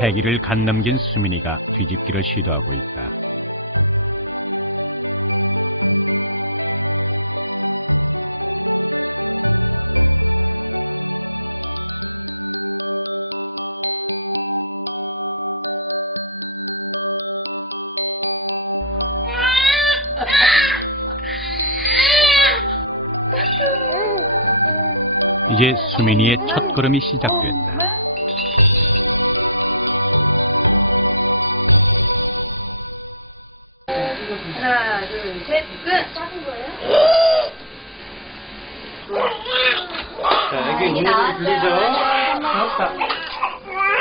100일을 간 넘긴 수민이가 뒤집기를 시도하고 있다. 이제 수민이의 첫걸음이 시작됐다. 하나, 둘, 셋, 끝! 작은 거예요? 자, 여기 눈을 들리죠?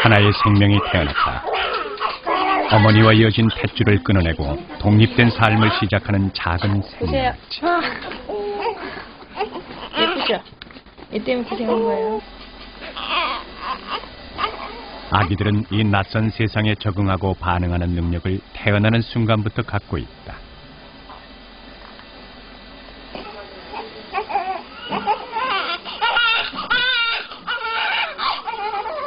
하나의 생명이 태어났다. 어머니와 이어진 탯줄을 끊어내고 독립된 삶을 시작하는 작은 생명체. 예쁘죠? 이 때문에 고생한 거예요. 아기들은 이 낯선 세상에 적응하고 반응하는 능력을 태어나는 순간부터 갖고 있다.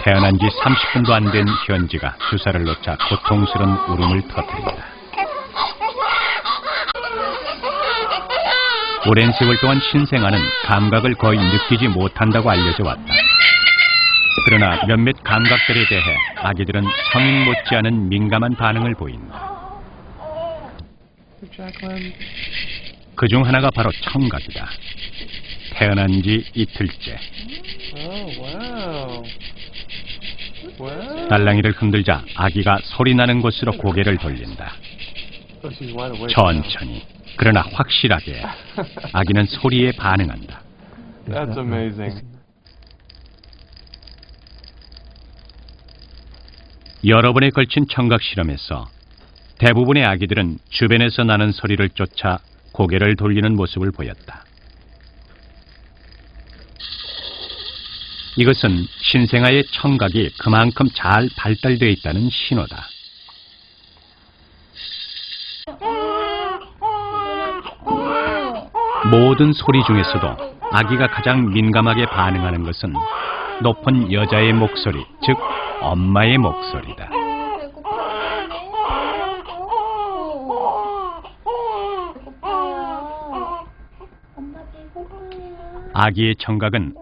태어난 지 30분도 안 된 현지가 주사를 놓자 고통스러운 울음을 터뜨린다. 오랜 세월 동안 신생아는 감각을 거의 느끼지 못한다고 알려져 왔다. 그러나 몇몇 감각들에 대해 아기들은 성인 못지않은 민감한 반응을 보인다. 그중 하나가 바로 청각이다. 태어난 지 이틀째. 딸랑이를 흔들자 아기가 소리나는 곳으로 고개를 돌린다. 천천히, 그러나 확실하게 아기는 소리에 반응한다. That's amazing. 여러 번에 걸친 청각 실험에서 대부분의 아기들은 주변에서 나는 소리를 쫓아 고개를 돌리는 모습을 보였다. 이것은 신생아의 청각이 그만큼 잘 발달되어 있다는 신호다. 모든 소리 중에서도 아기가 가장 민감하게 반응하는 것은 높은 여자의 목소리, 즉 엄마의 목소리다. 아기의 청각은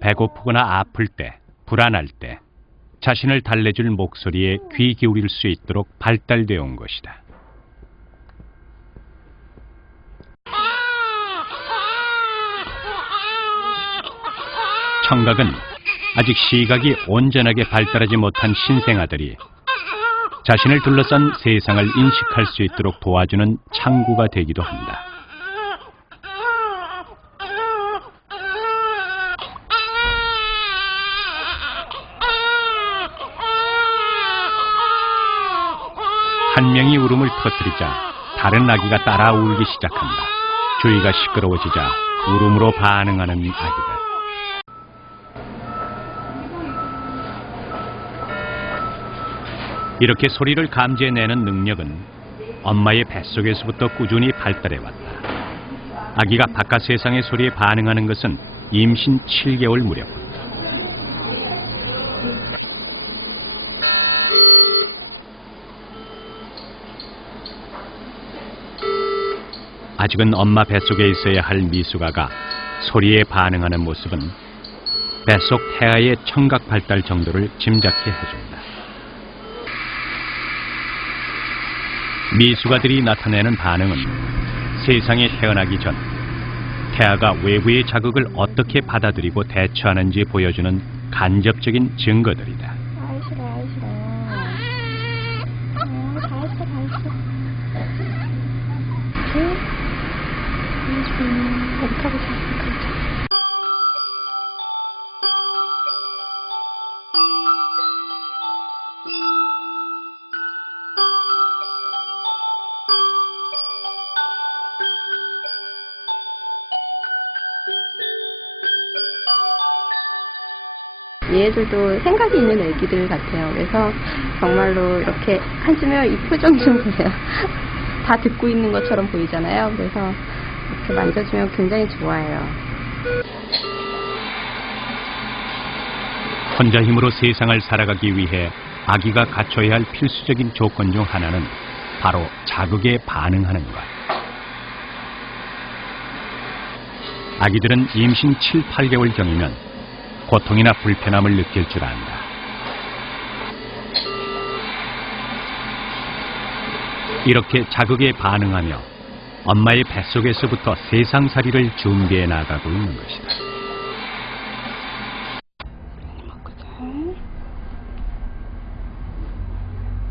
배고프거나 아플 때, 불안할 때 자신을 달래줄 목소리에 귀 기울일 수 있도록 발달되어 온 것이다. 청각은 아직 시각이 온전하게 발달하지 못한 신생아들이 자신을 둘러싼 세상을 인식할 수 있도록 도와주는 창구가 되기도 한다. 한 명이 울음을 터뜨리자 다른 아기가 따라 울기 시작한다. 주위가 시끄러워지자 울음으로 반응하는 아기들. 이렇게 소리를 감지해내는 능력은 엄마의 뱃속에서부터 꾸준히 발달해왔다. 아기가 바깥 세상의 소리에 반응하는 것은 임신 7개월 무렵. 아직은 엄마 뱃속에 있어야 할 미숙아가 소리에 반응하는 모습은 뱃속 태아의 청각 발달 정도를 짐작케 해준다. 미숙아들이 나타내는 반응은 세상에 태어나기 전 태아가 외부의 자극을 어떻게 받아들이고 대처하는지 보여주는 간접적인 증거들이다. 얘들도 생각이 있는 애기들 같아요. 그래서 정말로 이렇게 앉으면 이 표정 좀 보세요. 다 듣고 있는 것처럼 보이잖아요. 그래서 이렇게 만져주면 굉장히 좋아해요. 혼자 힘으로 세상을 살아가기 위해 아기가 갖춰야 할 필수적인 조건 중 하나는 바로 자극에 반응하는 것. 아기들은 임신 7, 8개월경이면 고통이나 불편함을 느낄 줄 안다. 이렇게 자극에 반응하며 엄마의 뱃속에서부터 세상살이를 준비해 나가고 있는 것이다.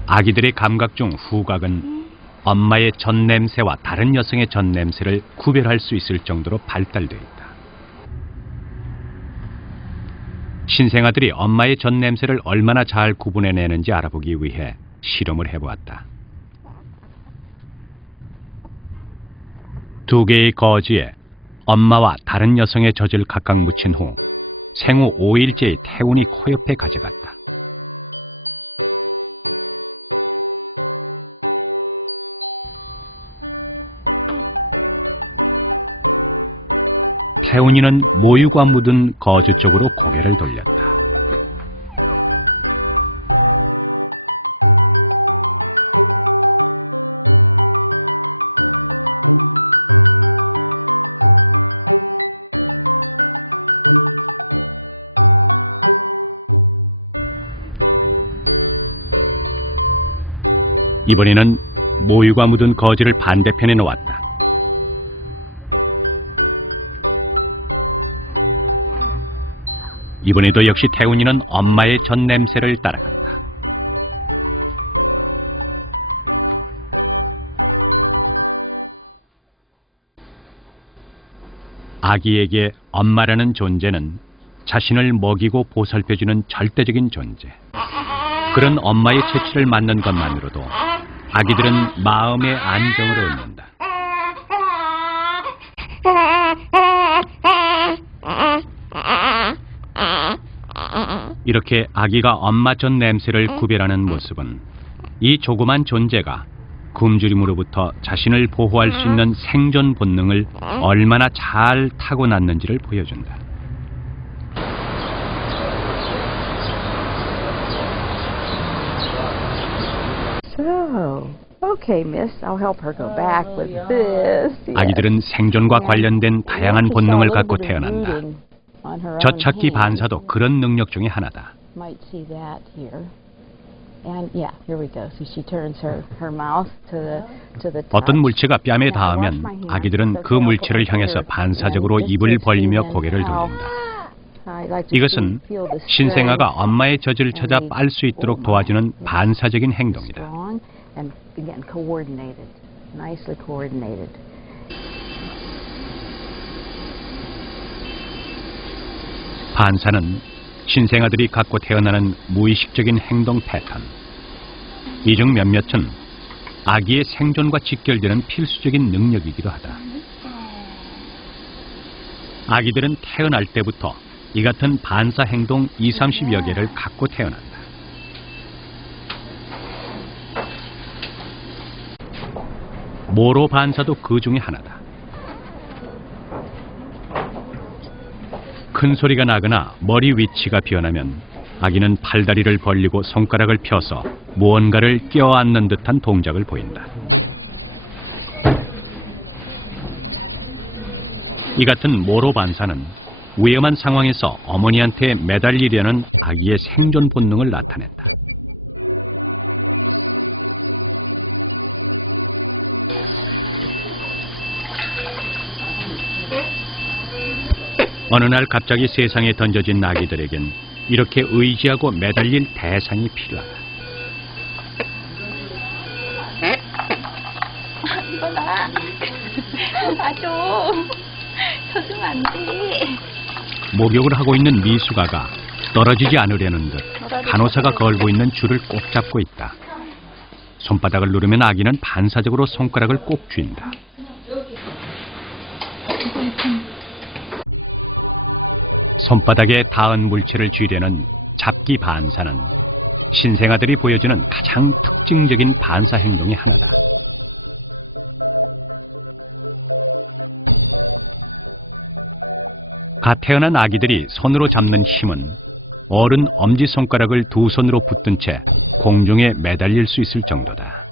아기들의 감각 중 후각은 엄마의 전 냄새와 다른 여성의 전 냄새를 구별할 수 있을 정도로 발달되어 있다. 신생아들이 엄마의 전 냄새를 얼마나 잘 구분해내는지 알아보기 위해 실험을 해보았다. 2개의 거지에 엄마와 다른 여성의 젖을 각각 묻힌 후 생후 5일째의 태운이 코 옆에 가져갔다. 태운이는 모유가 묻은 거즈 쪽으로 고개를 돌렸다. 이번에는 모유가 묻은 거즈를 반대편에 놓았다. 이번에도 역시 태훈이는 엄마의 전 냄새를 따라갔다. 아기에게 엄마라는 존재는 자신을 먹이고 보살펴주는 절대적인 존재. 그런 엄마의 채취를 맞는 것만으로도 아기들은 마음의 안정을 얻는다. 이렇게 아기가 엄마 전 냄새를 구별하는 모습은 이 조그만 존재가 굶주림으로부터 자신을 보호할 수 있는 생존 본능을 얼마나 잘 타고났는지를 보여준다. So, okay, miss, I'll help her go back with this. 아기들은 생존과 관련된 다양한 본능을 갖고 태어난다. 젖 찾기 반사도 그런 능력 중에 하나다. Might see that here. And yeah, here we go. So she turns her mouth to the 어떤 물체가 뺨에 닿으면 아기들은 그 물체를 향해서 반사적으로 입을 벌리며 고개를 돌린다. 이것은 신생아가 엄마의 젖을 찾아 빨 수 있도록 도와주는 반사적인 행동이다. And again, coordinated, nicely coordinated. 반사는 신생아들이 갖고 태어나는 무의식적인 행동 패턴. 이 중 몇몇은 아기의 생존과 직결되는 필수적인 능력이기도 하다. 아기들은 태어날 때부터 이 같은 반사 행동 20, 30여 개를 갖고 태어난다. 모로 반사도 그 중에 하나다. 큰 소리가 나거나 머리 위치가 변하면 아기는 팔다리를 벌리고 손가락을 펴서 무언가를 껴안는 듯한 동작을 보인다. 이 같은 모로 반사는 위험한 상황에서 어머니한테 매달리려는 아기의 생존 본능을 나타낸다. 어느 날 갑자기 세상에 던져진 아기들에겐 이렇게 의지하고 매달릴 대상이 필요하다. 이거 나. 놔줘. 져주면 안 돼. 목욕을 하고 있는 미숙아가 떨어지지 않으려는 듯 간호사가 걸고 있는 줄을 꼭 잡고 있다. 손바닥을 누르면 아기는 반사적으로 손가락을 꼭 쥔다. 손바닥에 닿은 물체를 쥐려는 잡기 반사는 신생아들이 보여주는 가장 특징적인 반사 행동의 하나다. 갓 태어난 아기들이 손으로 잡는 힘은 어른 엄지손가락을 두 손으로 붙든 채 공중에 매달릴 수 있을 정도다.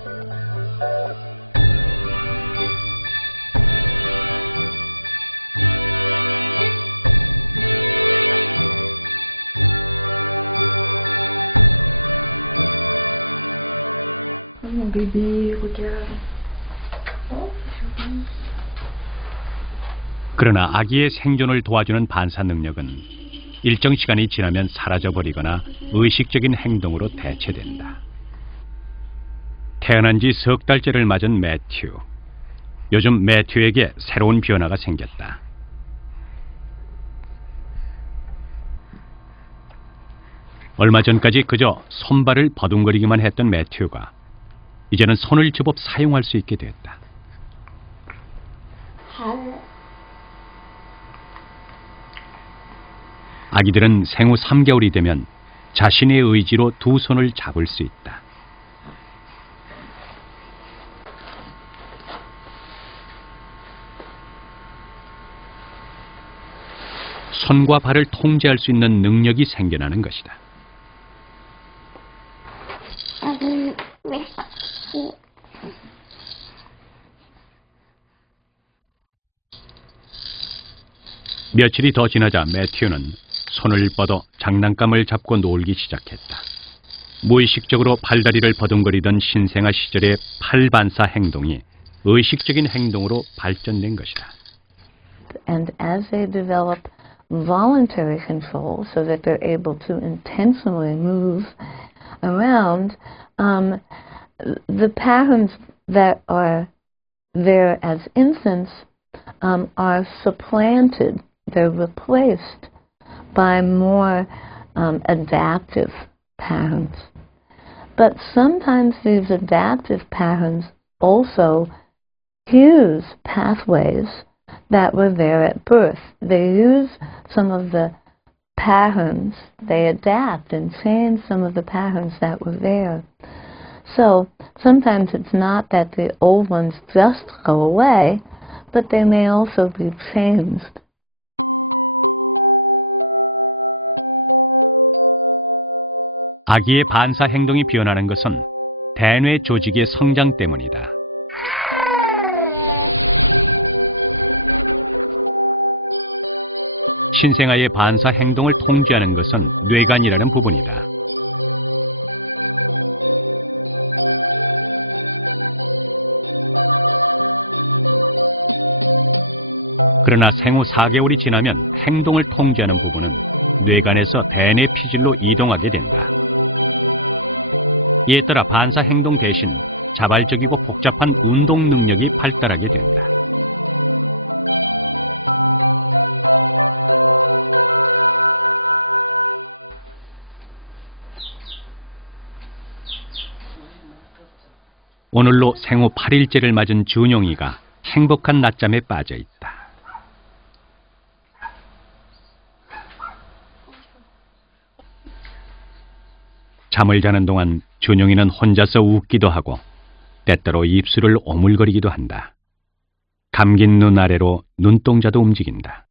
그러나 아기의 생존을 도와주는 반사 능력은 일정 시간이 지나면 사라져버리거나 의식적인 행동으로 대체된다. 태어난 지 석 달째를 맞은 매튜. 요즘 매튜에게 새로운 변화가 생겼다. 얼마 전까지 그저 손발을 버둥거리기만 했던 매튜가 이제는 손을 제법 사용할 수 있게 됐다. 아기들은 생후 3개월이 되면 자신의 의지로 두 손을 잡을 수 있다. 손과 발을 통제할 수 있는 능력이 생겨나는 것이다. 며칠이 더 지나자 매튜는 손을 뻗어 장난감을 잡고 놀기 시작했다. 무의식적으로 팔다리를 버둥거리던 신생아 시절의 팔반사 행동이 의식적인 행동으로 발전된 것이다. And as they develop voluntary control so that they're able to intentionally move around, the patterns that are there as infants are supplanted, they're replaced by more adaptive patterns. But sometimes these adaptive patterns also use pathways that were there at birth. They use some of the patterns, they adapt and change some of the patterns that were there. So sometimes it's not that the old ones just go away, but they may also be changed. 아기의 반사 행동이 변하는 것은 대뇌 조직의 성장 때문이다. 신생아의 반사 행동을 통제하는 것은 뇌관이라는 부분이다. 그러나 생후 4개월이 지나면 행동을 통제하는 부분은 뇌관에서 대뇌 피질로 이동하게 된다. 이에 따라 반사 행동 대신 자발적이고 복잡한 운동 능력이 발달하게 된다. 오늘로 생후 8일째를 맞은 준용이가 행복한 낮잠에 빠져 있다. 잠을 자는 동안 준용이는 혼자서 웃기도 하고 때때로 입술을 오물거리기도 한다. 감긴 눈 아래로 눈동자도 움직인다.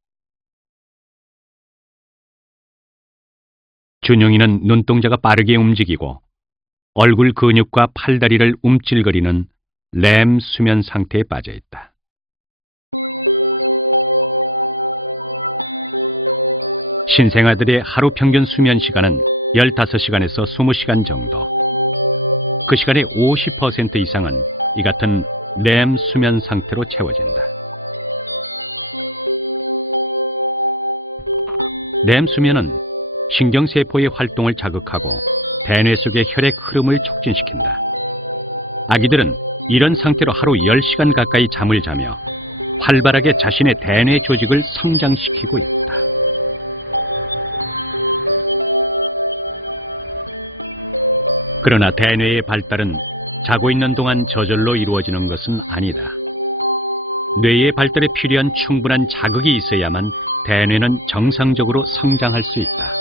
준용이는 눈동자가 빠르게 움직이고 얼굴 근육과 팔다리를 움찔거리는 램 수면 상태에 빠져 있다. 신생아들의 하루 평균 수면 시간은 15시간에서 20시간 정도. 그 시간의 50% 이상은 이 같은 램 수면 상태로 채워진다. 램 수면은 신경세포의 활동을 자극하고 대뇌 속의 혈액 흐름을 촉진시킨다. 아기들은 이런 상태로 하루 10시간 가까이 잠을 자며 활발하게 자신의 대뇌 조직을 성장시키고 있다. 그러나 대뇌의 발달은 자고 있는 동안 저절로 이루어지는 것은 아니다. 뇌의 발달에 필요한 충분한 자극이 있어야만 대뇌는 정상적으로 성장할 수 있다.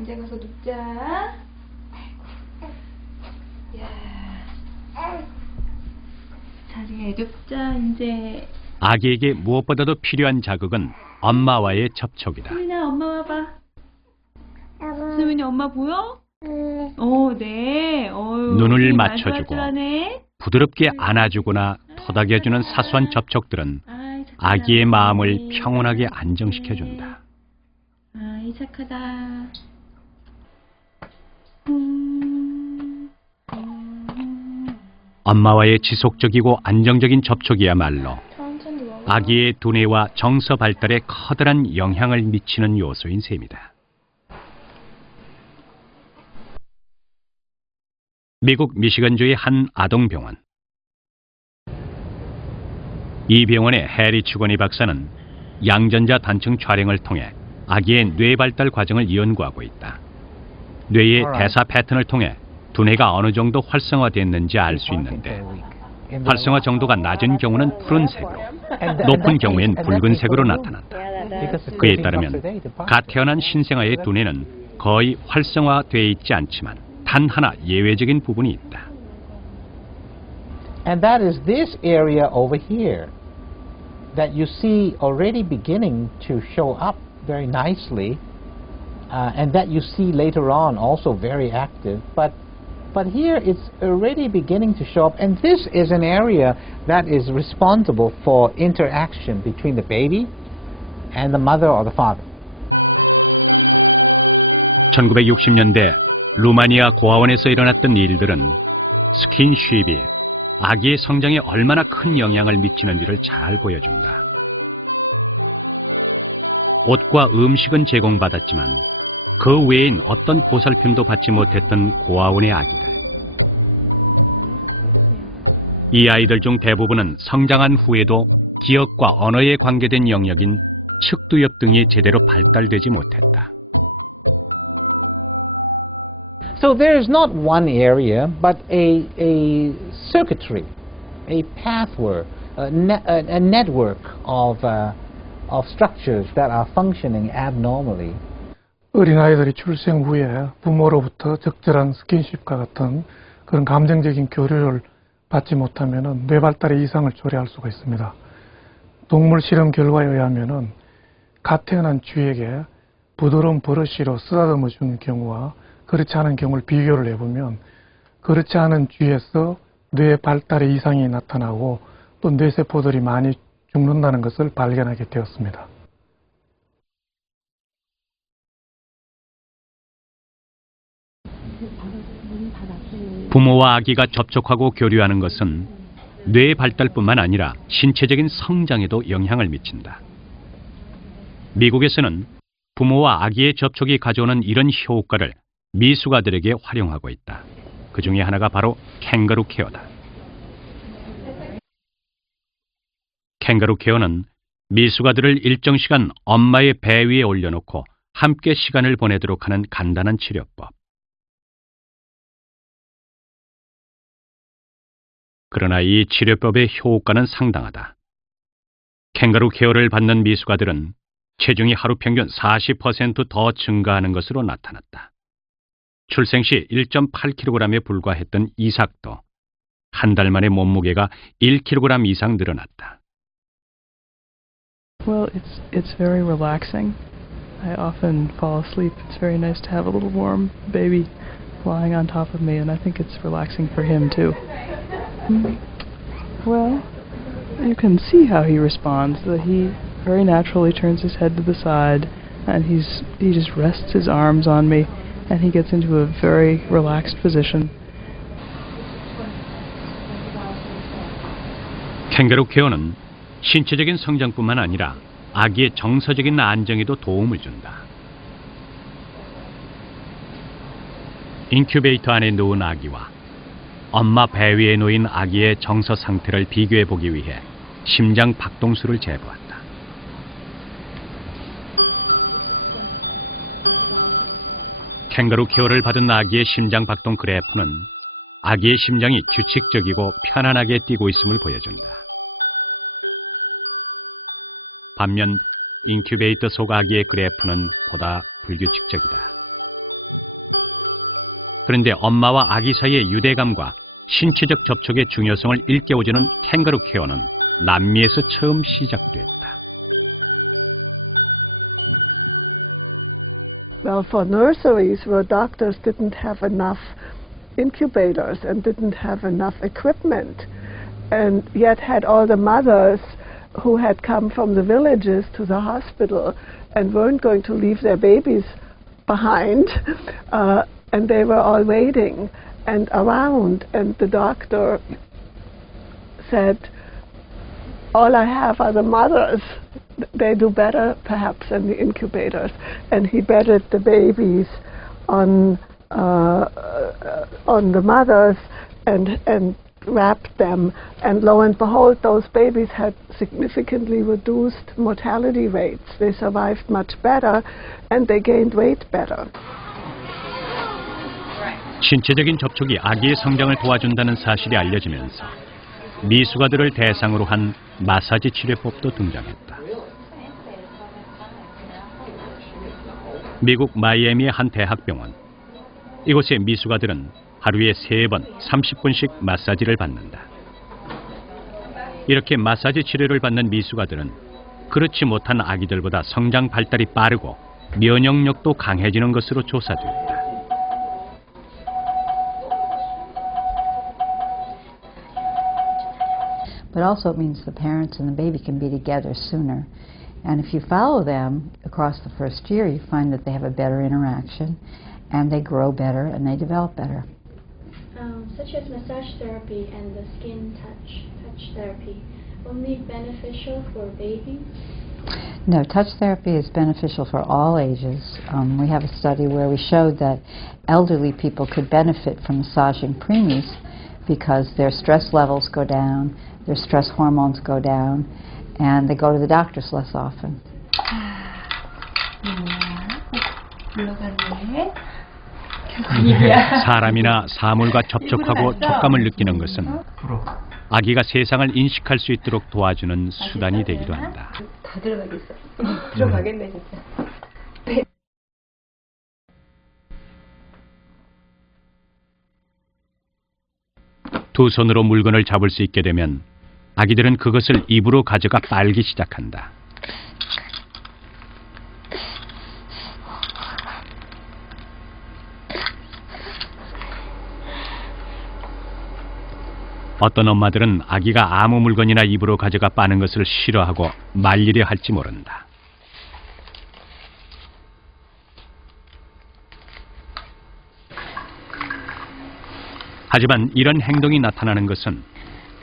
이제 가서 눕자. 야. 자, 그래, 눕자, 이제. 아기에게 무엇보다도 필요한 자극은 엄마와의 접촉이다. 수민아, 엄마 와봐. 수민이 엄마 보여? 네. 눈을 맞춰주고 좋아하네. 부드럽게 안아주거나 토닥여주는 사소한 접촉들은 아이, 착하다. 아기의 마음을 평온하게 안정시켜준다. 아이, 착하다. 엄마와의 지속적이고 안정적인 접촉이야말로 아기의 두뇌와 정서 발달에 커다란 영향을 미치는 요소인 셈이다. 미국 미시건주의 한 아동병원. 이 병원의 해리 추건희 박사는 양전자 단층 촬영을 통해 아기의 뇌 발달 과정을 연구하고 있다. 뇌의 대사 패턴을 통해 두뇌가 어느 정도 활성화됐는지 알 수 있는데 활성화 정도가 낮은 경우는 푸른색으로, 높은 경우엔 붉은색으로 나타난다. 그에 따르면 갓 태어난 신생아의 두뇌는 거의 활성화되어 있지 않지만 단 하나 예외적인 부분이 있다. And that is this area over here that you see already beginning to show up very nicely, and that you see later on also very active. But here it's already beginning to show up, and this is an area that is responsible for interaction between the baby and the mother or the father. 1960년대 루마니아 고아원에서 일어났던 일들은 스킨쉽이 아기의 성장에 얼마나 큰 영향을 미치는지를 잘 보여준다. 옷과 음식은 제공받았지만 그 외인 어떤 보살핌도 받지 못했던 고아원의 아기들. 이 아이들 중 대부분은 성장한 후에도 기억과 언어에 관계된 영역인 측두엽 등이 제대로 발달되지 못했다. So there is not one area, but a circuitry, a pathway, a network of structures that are functioning abnormally. 어린아이들이 출생 후에 부모로부터 적절한 스킨십과 같은 그런 감정적인 교류를 받지 못하면 뇌 발달의 이상을 초래할 수가 있습니다. 동물 실험 결과에 의하면 갓 태어난 쥐에게 부드러운 버러시로 쓰다듬어 주는 경우와 그렇지 않은 경우를 비교를 해보면 그렇지 않은 쥐에서 뇌 발달의 이상이 나타나고 또 뇌세포들이 많이 죽는다는 것을 발견하게 되었습니다. 부모와 아기가 접촉하고 교류하는 것은 뇌의 발달뿐만 아니라 신체적인 성장에도 영향을 미친다. 미국에서는 부모와 아기의 접촉이 가져오는 이런 효과를 미숙아들에게 활용하고 있다. 그 중에 하나가 바로 캥거루 케어다. 캥거루 케어는 미숙아들을 일정 시간 엄마의 배 위에 올려놓고 함께 시간을 보내도록 하는 간단한 치료법. 그러나 이 치료법의 효과는 상당하다. 캥거루 케어를 받는 미숙아들은 체중이 하루 평균 40% 더 증가하는 것으로 나타났다. 출생 시 1.8kg에 불과했던 이삭도 한 달 만에 몸무게가 1kg 이상 늘어났다. Well, it's very relaxing. I often fall asleep. It's very nice to have a little warm baby lying on top of me, and I think it's relaxing for him too. Well, you can see how he responds. That he very naturally turns his head to the side, and he just rests his arms on me, and he gets into a very relaxed position. 캥거루 케어는 신체적인 성장뿐만 아니라 아기의 정서적인 안정에도 도움을 준다. 인큐베이터 안에 놓은 아기와 엄마 배 위에 놓인 아기의 정서 상태를 비교해 보기 위해 심장 박동수를 재보았다. 캥거루 케어를 받은 아기의 심장 박동 그래프는 아기의 심장이 규칙적이고 편안하게 뛰고 있음을 보여준다. 반면 인큐베이터 속 아기의 그래프는 보다 불규칙적이다. 그런데 엄마와 아기 사이의 유대감과 신체적 접촉의 중요성을 일깨워주는 캥거루 케어는 남미에서 처음 시작됐다. Well, for nurseries where doctors didn't have enough incubators and didn't have enough equipment, and yet had all the mothers who had come from the villages to the hospital and weren't going to leave their babies behind, and they were all waiting and around, and the doctor said, all I have are the mothers. They do better perhaps than the incubators. And he bedded the babies on the mothers and wrapped them, and lo and behold, those babies had significantly reduced mortality rates. They survived much better and they gained weight better. 신체적인 접촉이 아기의 성장을 도와준다는 사실이 알려지면서 미숙아들을 대상으로 한 마사지 치료법도 등장했다. 미국 마이애미의 한 대학병원. 이곳의 미숙아들은 하루에 3번 30분씩 마사지를 받는다. 이렇게 마사지 치료를 받는 미숙아들은 그렇지 못한 아기들보다 성장 발달이 빠르고 면역력도 강해지는 것으로 조사됐다. But also it means the parents and the baby can be together sooner. And if you follow them across the first year, you find that they have a better interaction, and they grow better, and they develop better. Such as massage therapy and the skin touch therapy, only beneficial for babies? No, touch therapy is beneficial for all ages. We have a study where we showed that elderly people could benefit from massaging preemies because their stress levels go down, their stress hormones go down, and they go to the doctors less often. 사람이나 사물과 접촉하고 촉감을 느끼는 것은 아기가 세상을 인식할 수 있도록 도와주는 수단이 되기도 한다. 다 들어가겠어. 들어가겠네 진짜. 두 손으로 물건을 잡을 수 있게 되면 아기들은 그것을 입으로 가져가 빨기 시작한다. 어떤 엄마들은 아기가 아무 물건이나 입으로 가져가 빠는 것을 싫어하고 말리려 할지 모른다. 하지만 이런 행동이 나타나는 것은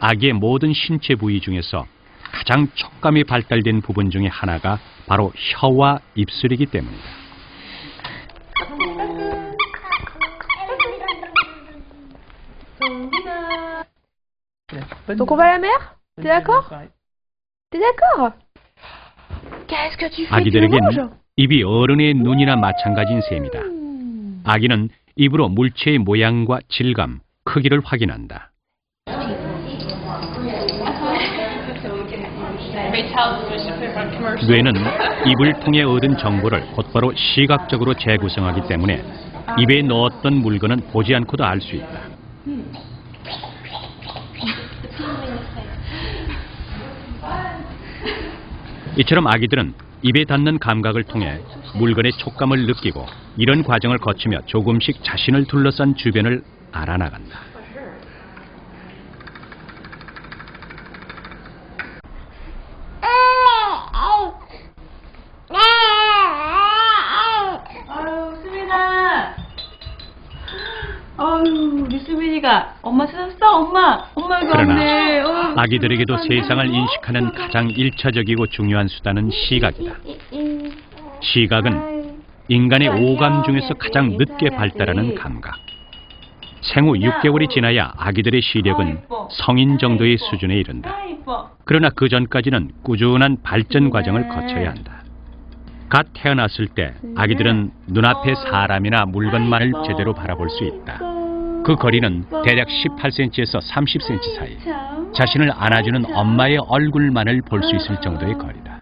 아기의 모든 신체 부위 중에서 가장 촉감이 발달된 부분 중에 하나가 바로 혀와 입술이기 때문이다. Donc on va à la mer? T'es d'accord? T'es d'accord? Qu'est-ce que tu fais? 아기들에겐 입이 어른의 눈이나 마찬가지인 셈이다. 아기는 입으로 물체의 모양과 질감, 크기를 확인한다. 뇌는 입을 통해 얻은 정보를 곧바로 시각적으로 재구성하기 때문에 입에 넣었던 물건은 보지 않고도 알 수 있다. 이처럼 아기들은 입에 닿는 감각을 통해 물건의 촉감을 느끼고 이런 과정을 거치며 조금씩 자신을 둘러싼 주변을 알아나간다. 우리 수빈이가 엄마 찾았어? 엄마 이거 없네. 그러나 아기들에게도 세상을 인식하는 가장 일차적이고 중요한 수단은 시각이다. 시각은 인간의 오감 중에서 가장 늦게 발달하는 감각. 생후 6개월이 지나야 아기들의 시력은 성인 정도의 수준에 이른다. 그러나 그 전까지는 꾸준한 발전 과정을 거쳐야 한다. 갓 태어났을 때 아기들은 눈앞의 사람이나 물건만을 제대로 바라볼 수 있다. 그 거리는 대략 18cm에서 30cm 사이. 자신을 안아주는 엄마의 얼굴만을 볼 수 있을 정도의 거리다.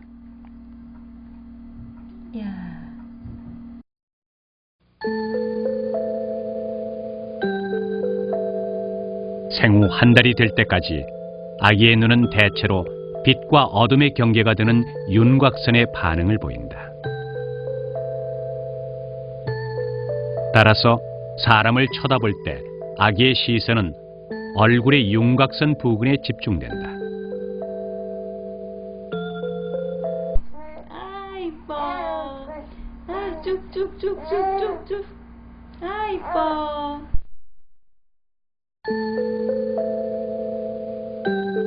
생후 한 달이 될 때까지 아기의 눈은 대체로 빛과 어둠의 경계가 되는 윤곽선의 반응을 보인다. 따라서 사람을 쳐다볼 때 아기의 시선은 얼굴의 윤곽선 부근에 집중된다. 아 이뻐. 아 쭉쭉쭉쭉쭉쭉. 아 이뻐.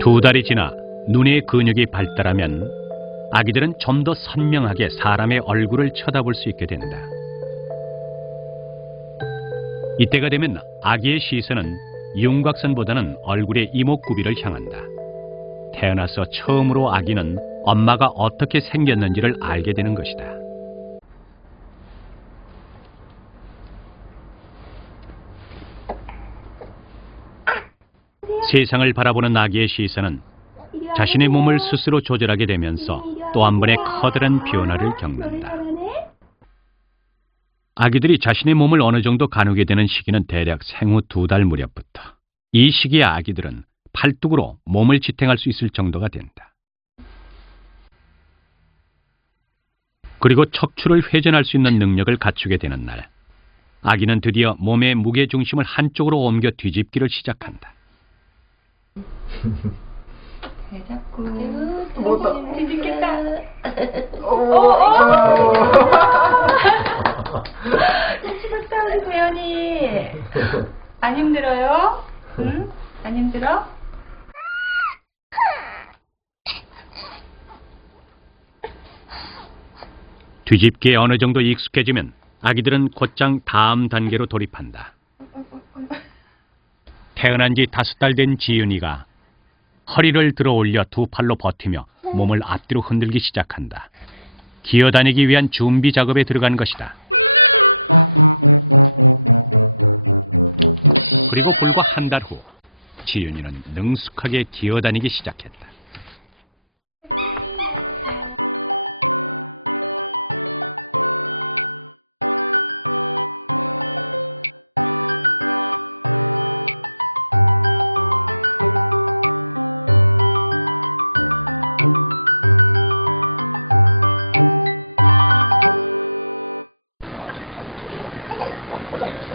2달이 지나 눈의 근육이 발달하면 아기들은 좀 더 선명하게 사람의 얼굴을 쳐다볼 수 있게 된다. 이때가 되면 아기의 시선은 윤곽선보다는 얼굴의 이목구비를 향한다. 태어나서 처음으로 아기는 엄마가 어떻게 생겼는지를 알게 되는 것이다. 세상을 바라보는 아기의 시선은 자신의 몸을 스스로 조절하게 되면서 또 한 번의 커다란 변화를 겪는다. 아기들이 자신의 몸을 어느 정도 가누게 되는 시기는 대략 생후 2달 무렵부터. 이 시기에 아기들은 팔뚝으로 몸을 지탱할 수 있을 정도가 된다. 그리고 척추를 회전할 수 있는 능력을 갖추게 되는 날, 아기는 드디어 몸의 무게 중심을 한쪽으로 옮겨 뒤집기를 시작한다. 자꾸 뒤집겠다. 잘 찍었다 우리 도연이. 안 힘들어요? 응? 안 힘들어? 뒤집기에 어느 정도 익숙해지면 아기들은 곧장 다음 단계로 돌입한다. 태어난 지 5달 된 지윤이가 허리를 들어 올려 2 팔로 버티며 몸을 앞뒤로 흔들기 시작한다. 기어다니기 위한 준비 작업에 들어간 것이다. 그리고 불과 한 달 후, 지윤이는 능숙하게 기어다니기 시작했다.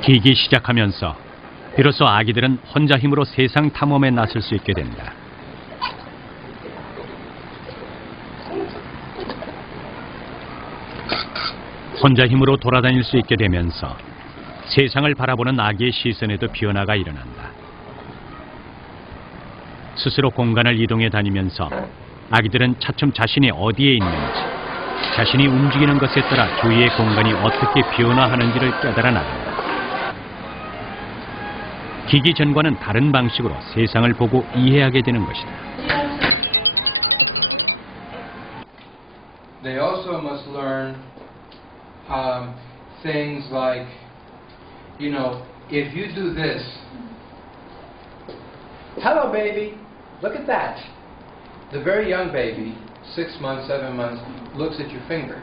기기 시작하면서 비로소 아기들은 혼자 힘으로 세상 탐험에 나설 수 있게 된다. 혼자 힘으로 돌아다닐 수 있게 되면서 세상을 바라보는 아기의 시선에도 변화가 일어난다. 스스로 공간을 이동해 다니면서 아기들은 차츰 자신이 어디에 있는지, 자신이 움직이는 것에 따라 주위의 공간이 어떻게 변화하는지를 깨달아 나간다. 기기 전과는 다른 방식으로 세상을 보고 이해하게 되는 것이다. They also must learn things like, you know, if you do this, hello baby, look at that. The very young baby, 6 months, 7 months, looks at your finger.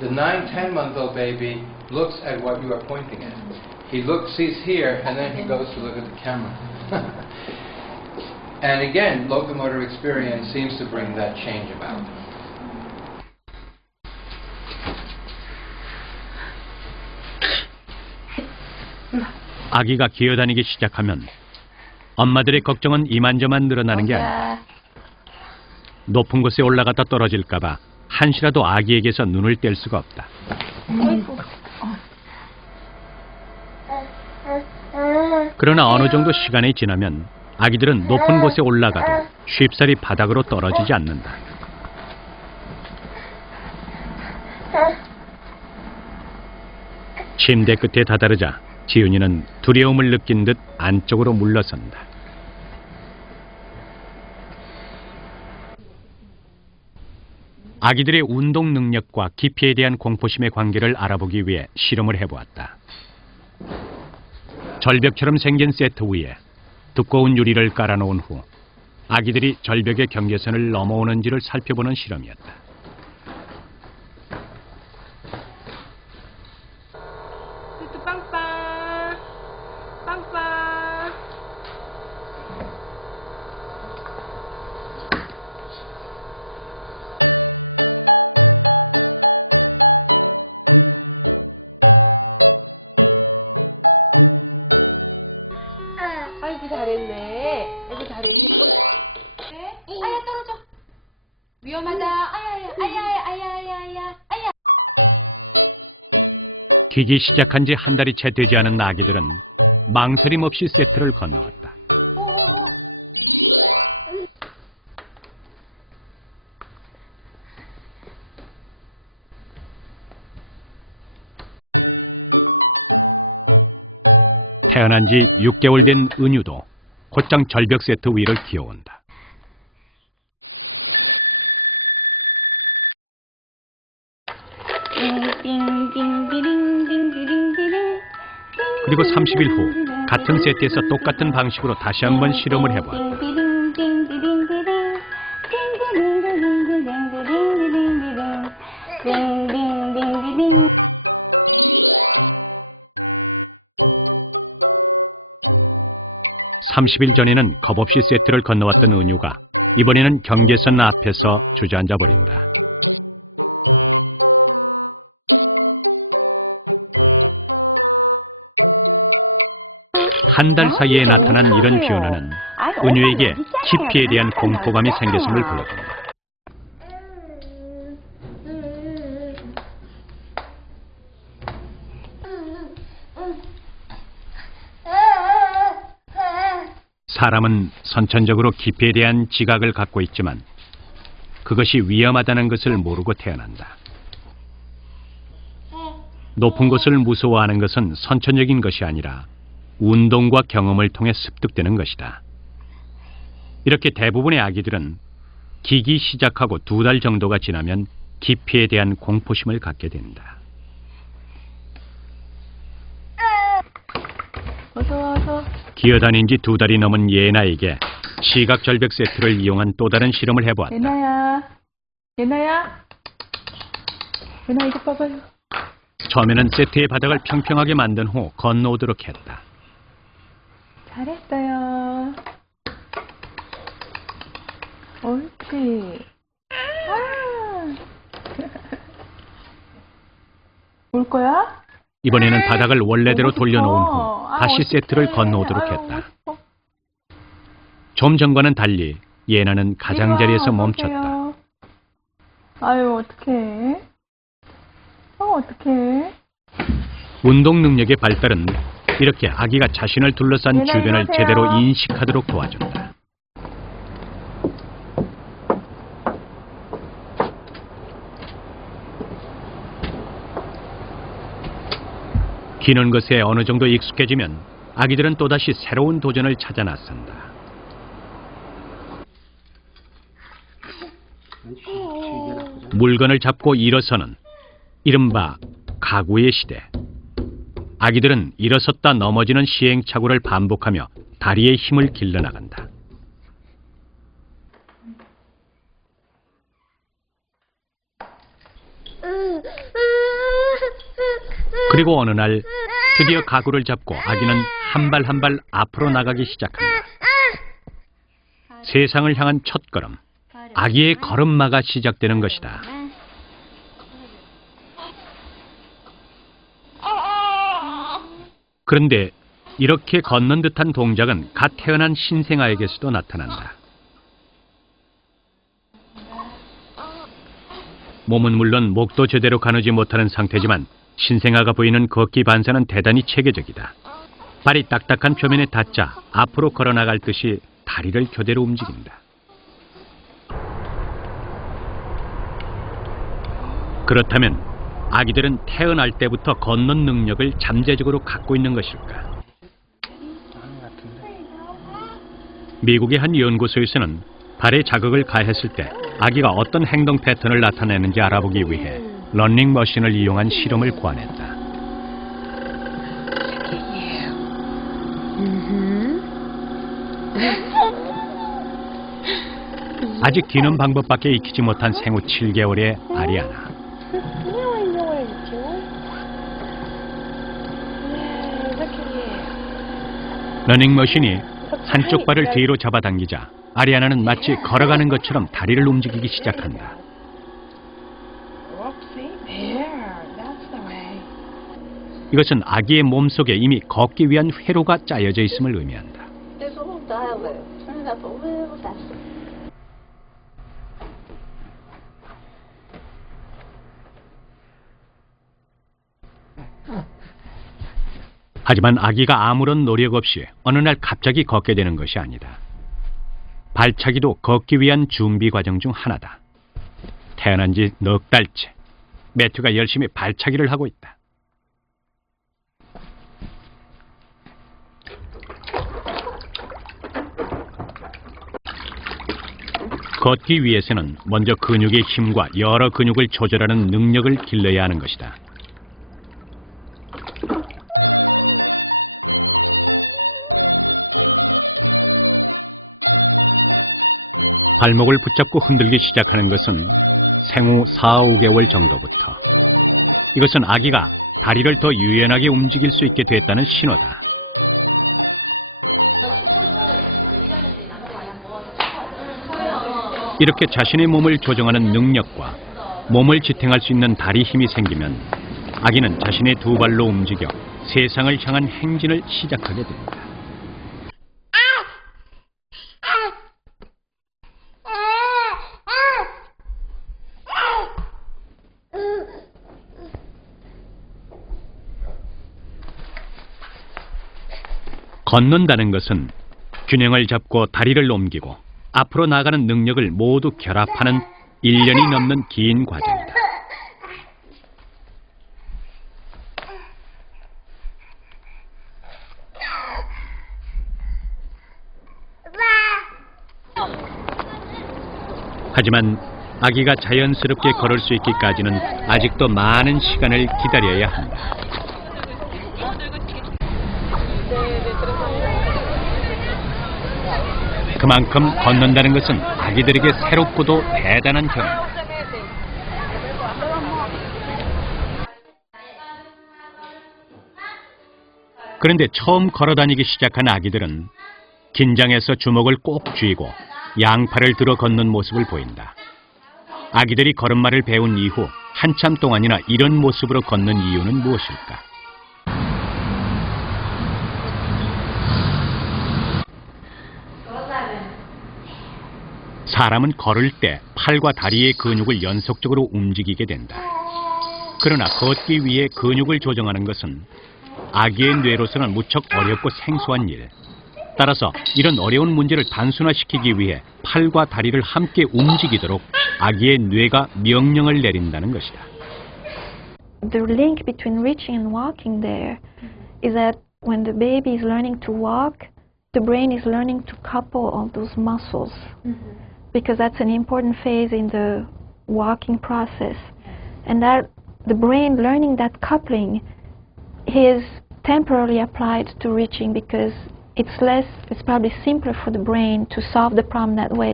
The 9, 10-month-old baby looks at what you are pointing at. He sees here, and then he goes to look at the camera. And again, locomotor experience seems to bring that change about. 아기가 기어다니기 시작하면 엄마들의 걱정은 이만저만 늘어나는 게 아니다. 높은 곳에 올라갔다 떨어질까봐 한시라도 아기에게서 눈을 뗄 수가 없다. 그러나 어느 정도 시간이 지나면 아기들은 높은 곳에 올라가도 쉽사리 바닥으로 떨어지지 않는다. 침대 끝에 다다르자 지윤이는 두려움을 느낀 듯 안쪽으로 물러선다. 아기들의 운동 능력과 깊이에 대한 공포심의 관계를 알아보기 위해 실험을 해보았다. 절벽처럼 생긴 세트 위에 두꺼운 유리를 깔아놓은 후 아기들이 절벽의 경계선을 넘어오는지를 살펴보는 실험이었다. 빵빵 빵빵 아이고 잘했네. 아이고 잘했네. 아야 떨어져. 위험하다. 아야. 기기 시작한 지 한 달이 채 되지 않은 아기들은 망설임 없이 세트를 건너왔다. 태어난 지 6개월 된 은유도 곧장 절벽 세트 위를 기어온다. 그리고 30일 후 같은 세트에서 똑같은 방식으로 다시 한번 실험을 해보았다. (30일) 전에는 겁없이 세트를 건너왔던 은유가 이번에는 경계선 앞에서 주저앉아 버린다. 한 달 사이에 나타난 이런 변화는 은유에게 깊이에 대한 공포감이 생겼음을 보여준다. 사람은 선천적으로 깊이에 대한 지각을 갖고 있지만 그것이 위험하다는 것을 모르고 태어난다. 높은 곳을 무서워하는 것은 선천적인 것이 아니라 운동과 경험을 통해 습득되는 것이다. 이렇게 대부분의 아기들은 기기 시작하고 2달 정도가 지나면 깊이에 대한 공포심을 갖게 된다. 어서. 기어다닌 지 2달이 넘은 예나에게 시각 절벽 세트를 이용한 또 다른 실험을 해보았다. 예나야 이거 봐봐요. 처음에는 세트의 바닥을 평평하게 만든 후 건너오도록 했다. 잘했어요. 옳지. 올 거야? 이번에는 바닥을 원래대로 돌려놓은 후 다시 세트를 건너오도록 했다. 좀 전과는 달리 예나는 가장자리에서 멈췄다. 아유, 어떡해. 어떡해. 운동 능력의 발달은 이렇게 아기가 자신을 둘러싼 주변을 제대로 인식하도록 도와준다. 기는 것에 어느 정도 익숙해지면 아기들은 또다시 새로운 도전을 찾아 나선다. 물건을 잡고 일어서는 이른바 가구의 시대. 아기들은 일어섰다 넘어지는 시행착오를 반복하며 다리의 힘을 길러나간다. 그리고 어느 날 드디어 가구를 잡고 아기는 한 발 한 발 앞으로 나가기 시작한다. 세상을 향한 첫걸음, 아기의 걸음마가 시작되는 것이다. 그런데 이렇게 걷는 듯한 동작은 갓 태어난 신생아에게서도 나타난다. 몸은 물론 목도 제대로 가누지 못하는 상태지만 신생아가 보이는 걷기 반사는 대단히 체계적이다. 발이 딱딱한 표면에 닿자 앞으로 걸어나갈 듯이 다리를 교대로 움직인다. 그렇다면 아기들은 태어날 때부터 걷는 능력을 잠재적으로 갖고 있는 것일까? 미국의 한 연구소에서는 발에 자극을 가했을 때 아기가 어떤 행동 패턴을 나타내는지 알아보기 위해 러닝머신을 이용한 실험을 고안했다. 아직 기는 방법밖에 익히지 못한 생후 7개월의 아리아나. 러닝머신이 한쪽 발을 뒤로 잡아당기자 아리아나는 마치 걸어가는 것처럼 다리를 움직이기 시작한다. 이것은 아기의 몸속에 이미 걷기 위한 회로가 짜여져 있음을 의미한다. little dial it. Turn it up a little faster. 하지만 아기가 아무런 노력 없이 어느 날 갑자기 걷게 되는 것이 아니다. 발차기도 걷기 위한 준비 과정 중 하나다. 태어난 지 넉 달째 매튜가 열심히 발차기를 하고 있다. 걷기 위해서는 먼저 근육의 힘과 여러 근육을 조절하는 능력을 길러야 하는 것이다. 발목을 붙잡고 흔들기 시작하는 것은 생후 4, 5개월 정도부터. 이것은 아기가 다리를 더 유연하게 움직일 수 있게 됐다는 신호다. 이렇게 자신의 몸을 조정하는 능력과 몸을 지탱할 수 있는 다리 힘이 생기면 아기는 자신의 두 발로 움직여 세상을 향한 행진을 시작하게 된다. 걷는다는 것은 균형을 잡고 다리를 옮기고 앞으로 나가는 능력을 모두 결합하는 1년이 넘는 긴 과정이다. 하지만 아기가 자연스럽게 걸을 수 있기까지는 아직도 많은 시간을 기다려야 한다. 그만큼 걷는다는 것은 아기들에게 새롭고도 대단한 경험이다. 그런데 처음 걸어다니기 시작한 아기들은 긴장해서 주먹을 꼭 쥐고 양팔을 들어 걷는 모습을 보인다. 아기들이 걸음마를 배운 이후 한참 동안이나 이런 모습으로 걷는 이유는 무엇일까? 사람은 걸을 때 팔과 다리의 근육을 연속적으로 움직이게 된다. 그러나 걷기 위해 근육을 조정하는 것은 아기의 뇌로서는 무척 어렵고 생소한 일. 따라서 이런 어려운 문제를 단순화시키기 위해 팔과 다리를 함께 움직이도록 아기의 뇌가 명령을 내린다는 것이다. The link between reaching and walking there is that when the baby is learning to walk, the brain is learning to couple all those muscles. Because that's an important phase in the walking process. And that the brain learning that coupling is temporarily applied to reaching because it's probably simpler for the brain to solve the problem that way.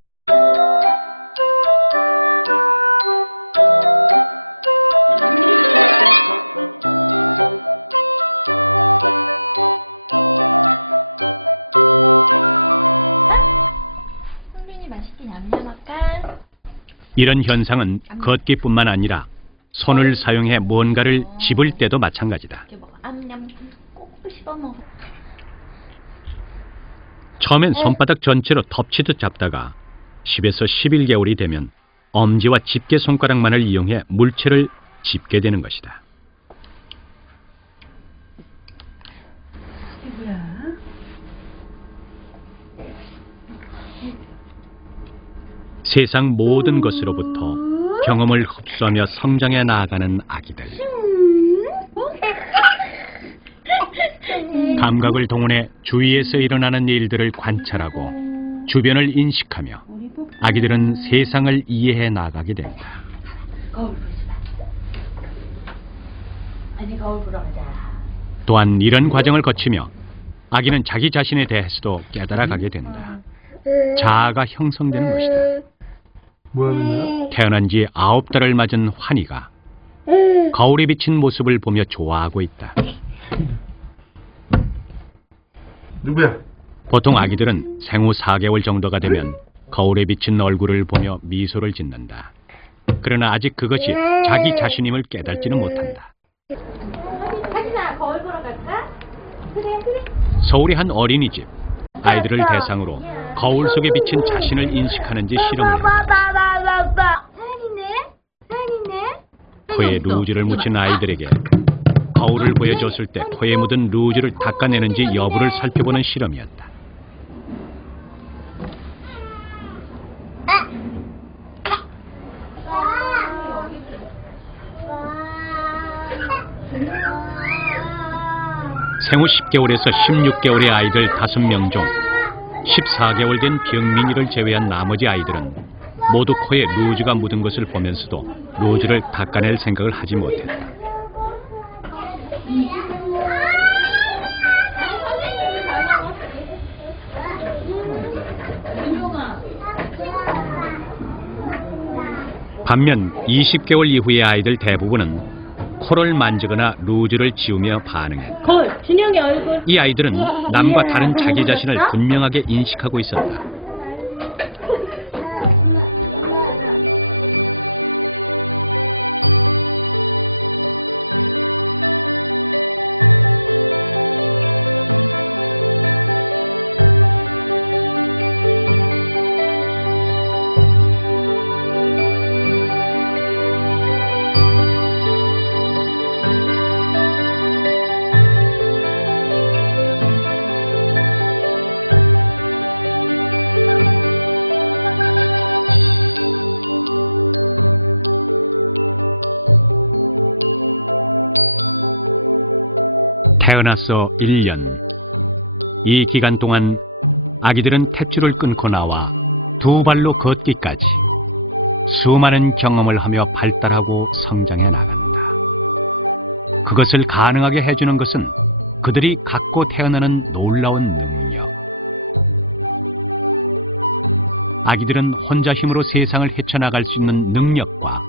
이런 현상은 걷기뿐만 아니라 손을 사용해 뭔가를 집을 때도 마찬가지다. 처음엔 손바닥 전체로 덮치듯 잡다가 10에서 11개월이 되면 엄지와 집게 손가락만을 이용해 물체를 집게 되는 것이다. 세상 모든 것으로부터 경험을 흡수하며 성장해 나아가는 아기들. 감각을 동원해 주위에서 일어나는 일들을 관찰하고 주변을 인식하며 아기들은 세상을 이해해 나가게 된다. 또한 이런 과정을 거치며 아기는 자기 자신에 대해서도 깨달아가게 된다. 자아가 형성되는 것이다. 태어난 지 9달을 맞은 환희가 거울에 비친 모습을 보며 좋아하고 있다. 누구야? 보통 아기들은 생후 4개월 정도가 되면 거울에 비친 얼굴을 보며 미소를 짓는다. 그러나 아직 그것이 자기 자신임을 깨닫지는 못한다. 하진아, 거울 보러 갈까? 그래. 서울의 한 어린이집. 아이들을 대상으로 거울 속에 비친 자신을 인식하는지 실험을 했다. 코에 루즈를 묻힌 아이들에게 거울을 보여줬을 때 코에 묻은 루즈를 닦아내는지 여부를 살펴보는 실험이었다. 생후 10개월에서 16개월의 아이들 5명 중 14개월 된 병민이를 제외한 나머지 아이들은 모두 코에 루즈가 묻은 것을 보면서도 루즈를 닦아낼 생각을 하지 못했다. 반면 20개월 이후의 아이들 대부분은 코를 만지거나 루즈를 지우며 반응했다. 진영이 얼굴. 이 아이들은 남과 다른 자기 자신을 분명하게 인식하고 있었다. 태어나서 1년. 이 기간 동안 아기들은 탯줄을 끊고 나와 2발로 걷기까지 수많은 경험을 하며 발달하고 성장해 나간다. 그것을 가능하게 해주는 것은 그들이 갖고 태어나는 놀라운 능력. 아기들은 혼자 힘으로 세상을 헤쳐나갈 수 있는 능력과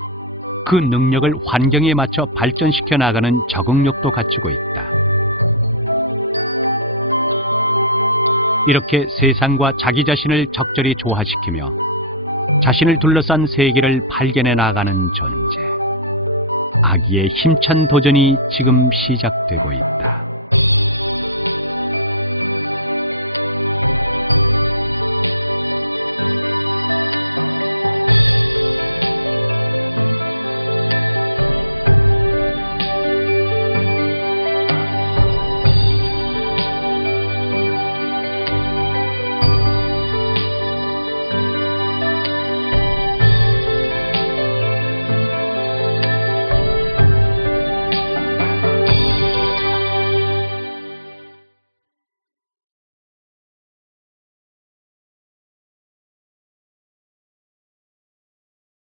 그 능력을 환경에 맞춰 발전시켜 나가는 적응력도 갖추고 있다. 이렇게 세상과 자기 자신을 적절히 조화시키며 자신을 둘러싼 세계를 발견해 나가는 존재. 아기의 힘찬 도전이 지금 시작되고 있다.